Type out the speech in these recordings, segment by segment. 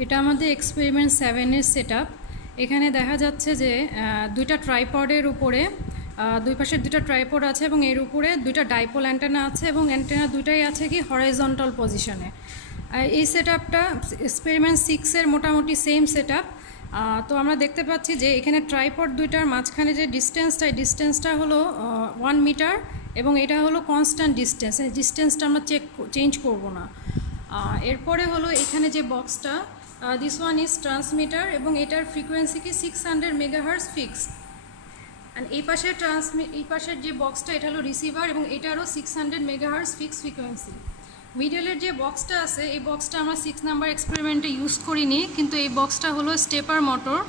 এটা আমাদের experiment 7-এর setup. এখানে দেখা যাচ্ছে যে দুইটা ট্রাইপডের উপরে দুই পাশে দুইটা ট্রাইপড আছে এবং এর উপরে দুইটা ডাইপোল অ্যান্টেনা আছে এবং অ্যান্টেনা দুইটাই আছে কি হরাইজন্টাল পজিশনে। এই সেটআপটা এক্সপেরিমেন্ট 6-এর মোটামুটি সেম সেটআপ। তো আমরা দেখতে পাচ্ছি যে এখানে ট্রাইপড দুইটার মাঝখানে যে ডিস্টেন্সটা হলো 1 মিটার এবং এটা হলো কনস্ট্যান্ট ডিস্টেন্স। এই ডিস্টেন্সটা আমরা চেঞ্জ করব না। এরপরে হলো এখানে যে বক্সটা, দিস ওয়ান ইজ ট্রান্সমিটার এবং এটার ফ্রিকোয়েন্সি কি 600 মেগাহার্টজ ফিক্সড। অ্যান্ড এই পাশের যে বক্সটা এটা হলো রিসিভার এবং এটারও 600 মেগাহার্টজ ফিক্সড ফ্রিকোয়েন্সি। মিডলের যে বক্সটা আছে এই বক্সটা আমরা 6 নাম্বার এক্সপেরিমেন্টে ইউজ করিনি, কিন্তু এই বক্সটা হলো স্টেপার মোটর।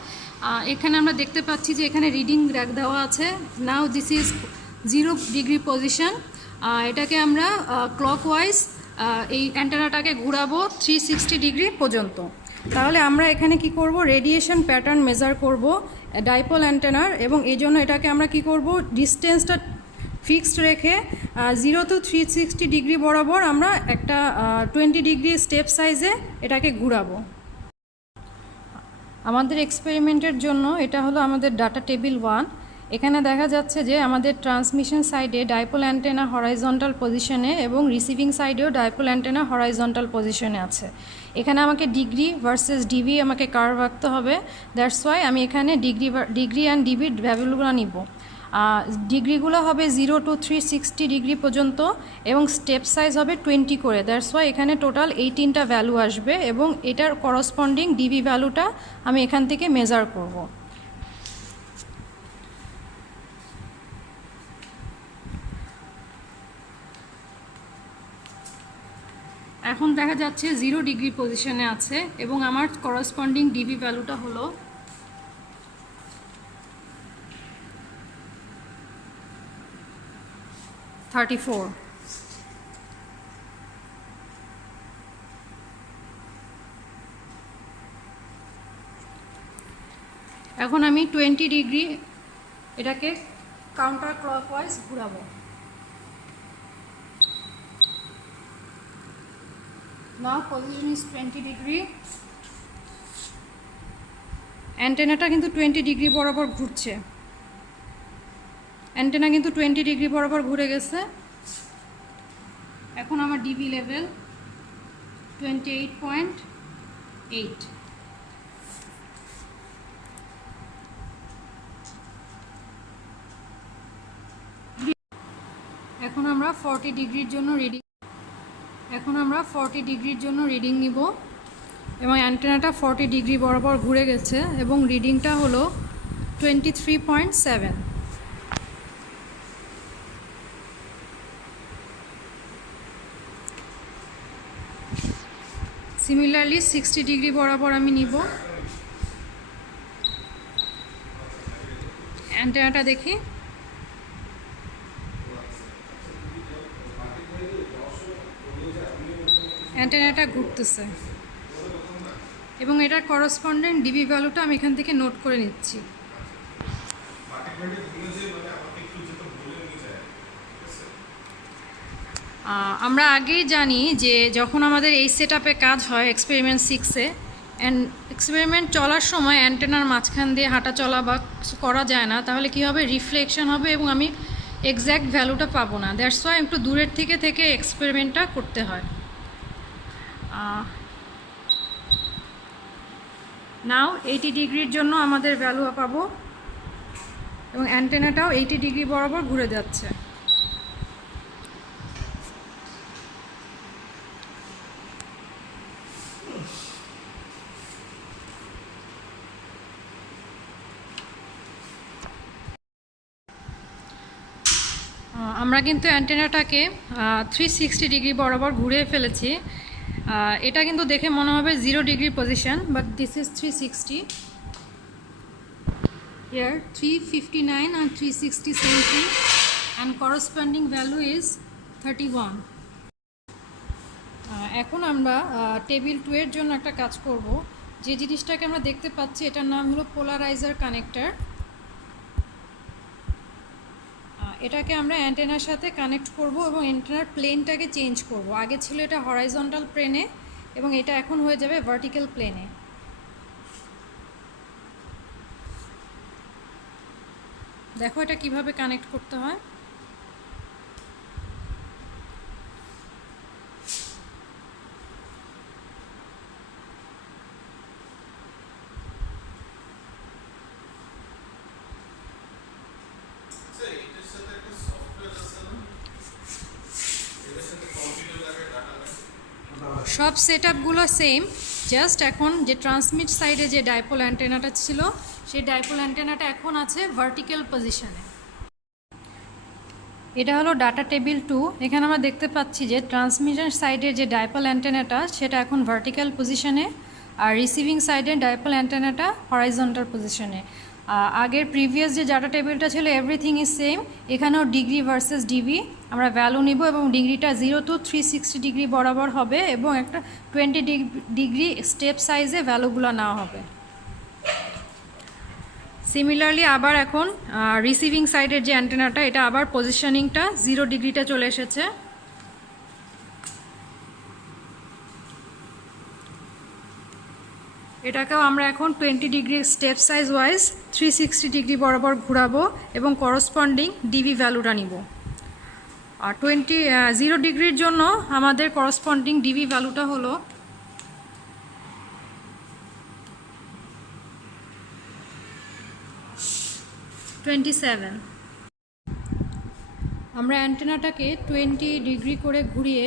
এখানে আমরা দেখতে পাচ্ছি যে এখানে রিডিং দেওয়া আছে। নাও দিস ইজ 0 ডিগ্রি পজিশন। এটাকে আমরা ক্লকওয়াইজ এই অ্যান্টেনাটাকে ঘুরাবো 360 ডিগ্রি পর্যন্ত। তাহলে আমরা এখানে কি করব, রেডিয়েশন প্যাটার্ন মেজার করব ডাইপোল অ্যান্টেনার, এবং এই জন্য এটাকে আমরা কি করব, ডিস্টেন্সটা ফিক্সড রেখে 0 to 360 ডিগ্রি বরাবর আমরা একটা 20 ডিগ্রি স্টেপ সাইজে এটাকে ঘুরাবো। আমাদের এক্সপেরিমেন্টের জন্য এটা হলো আমাদের ডাটা টেবিল 1। এখানে দেখা যাচ্ছে যে আমাদের ট্রান্সমিশন সাইডে ডাইপোল অ্যান্টেনা হরাইজন্টাল পজিশনে এবং রিসিভিং সাইডেও ডাইপোল অ্যান্টেনা হরাইজন্টাল পজিশনে আছে। এখানে আমাকে ডিগ্রি ভার্সেস ডিবি আমাকে কার্ভ আঁকতে হবে। দ্যাটস ওয়াই আমি এখানে ডিগ্রি অ্যান্ড ডিবির ভ্যালুগুলো নিব। ডিগ্রিগুলো হবে 0 to 360 ডিগ্রি পর্যন্ত এবং স্টেপ সাইজ হবে 20 করে। দ্যাটস ওয়াই এখানে টোটাল 18টা ভ্যালু আসবে এবং এটার করসপন্ডিং ডিবি ভ্যালুটা আমি এখান থেকে মেজার করব। এখন দেখা যাচ্ছে 0 ডিগ্রি পজিশনে আছে এবং আমার করসপন্ডিং ডিবি ভ্যালুটা হলো 34। এখন আমি 20 ডিগ্রি এটাকে কাউন্টার ক্লকওয়াইজ ঘুরাবো। Now position is 20 degree. অ্যান্টেনাটা কিন্তু 20 ডিগ্রি বরাবর ঘুরছে। অ্যান্টেনা কিন্তু 20 ডিগ্রি বরাবর ঘুরে গেছে। এখন আমার ডিবি লেভেল 28.8। এখন আমরা 40 ডিগ্রির জন্য রিডিং নিব এবং অ্যান্টেনাটা 40 ডিগ্রি বরাবর ঘুরে গেছে এবং রিডিংটা হলো 23.7। সিমিলারলি 60 ডিগ্রি বরাবর আমি নিব। অ্যান্টেনাটা দেখি, অ্যান্টেনাটা ঘুরতেছে এবং এটার করসপন্ডেন্ট ডিবি ভ্যালুটা আমি এখান থেকে নোট করে নিচ্ছি। আমরা আগেই জানি যে যখন আমাদের এই সেটআপে কাজ হয় এক্সপেরিমেন্ট 6-এ, এক্সপেরিমেন্ট চলার সময় অ্যান্টেনার মাঝখান দিয়ে হাঁটা চলা বা করা যায় না, তাহলে কি হবে, রিফ্লেকশন হবে এবং আমি এক্স্যাক্ট ভ্যালুটা পাবো না। দ্যাটস ওয়াই একটু দূরের থেকে এক্সপেরিমেন্টটা করতে হয়। নাও 80 ডিগ্রির জন্য আমাদের ভ্যালু পাবো এবং অ্যান্টেনাটাও 80 ডিগ্রি বরাবর ঘুরে যাচ্ছে। আমরা কিন্তু অ্যান্টেনাটাকে 360 ডিগ্রি বরাবর ঘুরে ফেলেছি। এটা কিন্তু দেখে মনে হবে 0 degree position, but this is 360। Here 359 and 360 same thing and corresponding value is 31. এখন আমরা টেবিল 2 এর জন্য একটা কাজ করব। যে জিনিসটাকে আমরা দেখতে পাচ্ছি এটার নাম হলো পোলারাইজার কানেক্টর। এটাকে আমরা অ্যান্টেনার সাথে কানেক্ট করব এবং অ্যান্টেনার প্লেনটাকে চেঞ্জ করব। আগে ছিল এটা হরাইজন্টাল প্লেনে, এবং এটা এখন হয়ে যাবে ভার্টিক্যাল প্লেনে। দেখো এটা কিভাবে কানেক্ট করতে হয়। সব সেটআপগুলো সেম, জাস্ট এখন যে ট্রান্সমিট সাইডে যে ডাইপোল অ্যান্টেনাটা ছিল সেই ডাইপোল অ্যান্টেনাটা এখন আছে ভার্টিক্যাল পজিশনে। এটা হলো ডাটা টেবিল 2। এখানে আমরা দেখতে পাচ্ছি যে ট্রান্সমিশন সাইডের যে ডাইপোল অ্যান্টেনাটা সেটা এখন ভার্টিক্যাল পজিশনে, আর রিসিভিং সাইডের ডাইপোল অ্যান্টেনাটা হরাইজন্টাল পজিশনে। আগের প্রিভিয়াস যে ডাটা টেবিলটা ছিল এভরিথিং ইজ সেম, এখানেও ডিগ্রি ভার্সেস ডিবি আমরা ভ্যালু নিব এবং ডিগ্রিটা 0 to 360 ডিগ্রি বরাবর হবে এবং একটা 20 ডিগ্রি স্টেপ সাইজে ভ্যালুগুলো নেওয়া হবে। সিমিলারলি আবার এখন রিসিভিং সাইডের যে অ্যান্টেনাটা এটা আবার পজিশনিংটা 0 ডিগ্রিতে চলে এসেছে। এটাকেও আমরা এখন 20 degree step size wise 360 degree বরাবর ঘোরাবো এবং করসপন্ডিং ডিবি ভ্যালুটা নিব। আর 0 ডিগ্রির জন্য আমাদের করসপন্ডিং ডিবি ভ্যালুটা হলো 27। আমরা অ্যান্টেনাটাকে 20 ডিগ্রি করে ঘুরিয়ে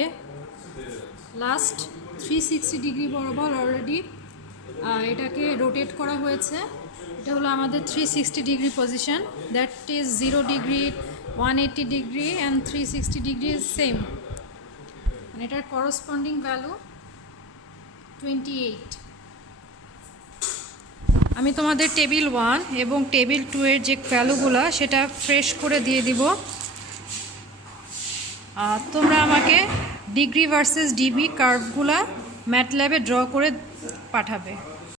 লাস্ট 360 ডিগ্রি বরাবর অলরেডি এটাকে রোটেট করা হয়েছে। এটা হলো আমাদের 360 degree position, that is 0 degree, 180 degree and 360 degree is same. এটার করসপন্ডিং ভ্যালু 28। আমি তোমাদের টেবিল 1 এবং টেবিল 2 এর যে ভ্যালুগুলো সেটা ফ্রেশ করে দিয়ে দিব। তোমরা আমাকে ডিগ্রি ভার্সেস ডিবি কার্ভগুলা ম্যাটল্যাবে ড্র করে পাঠাবে।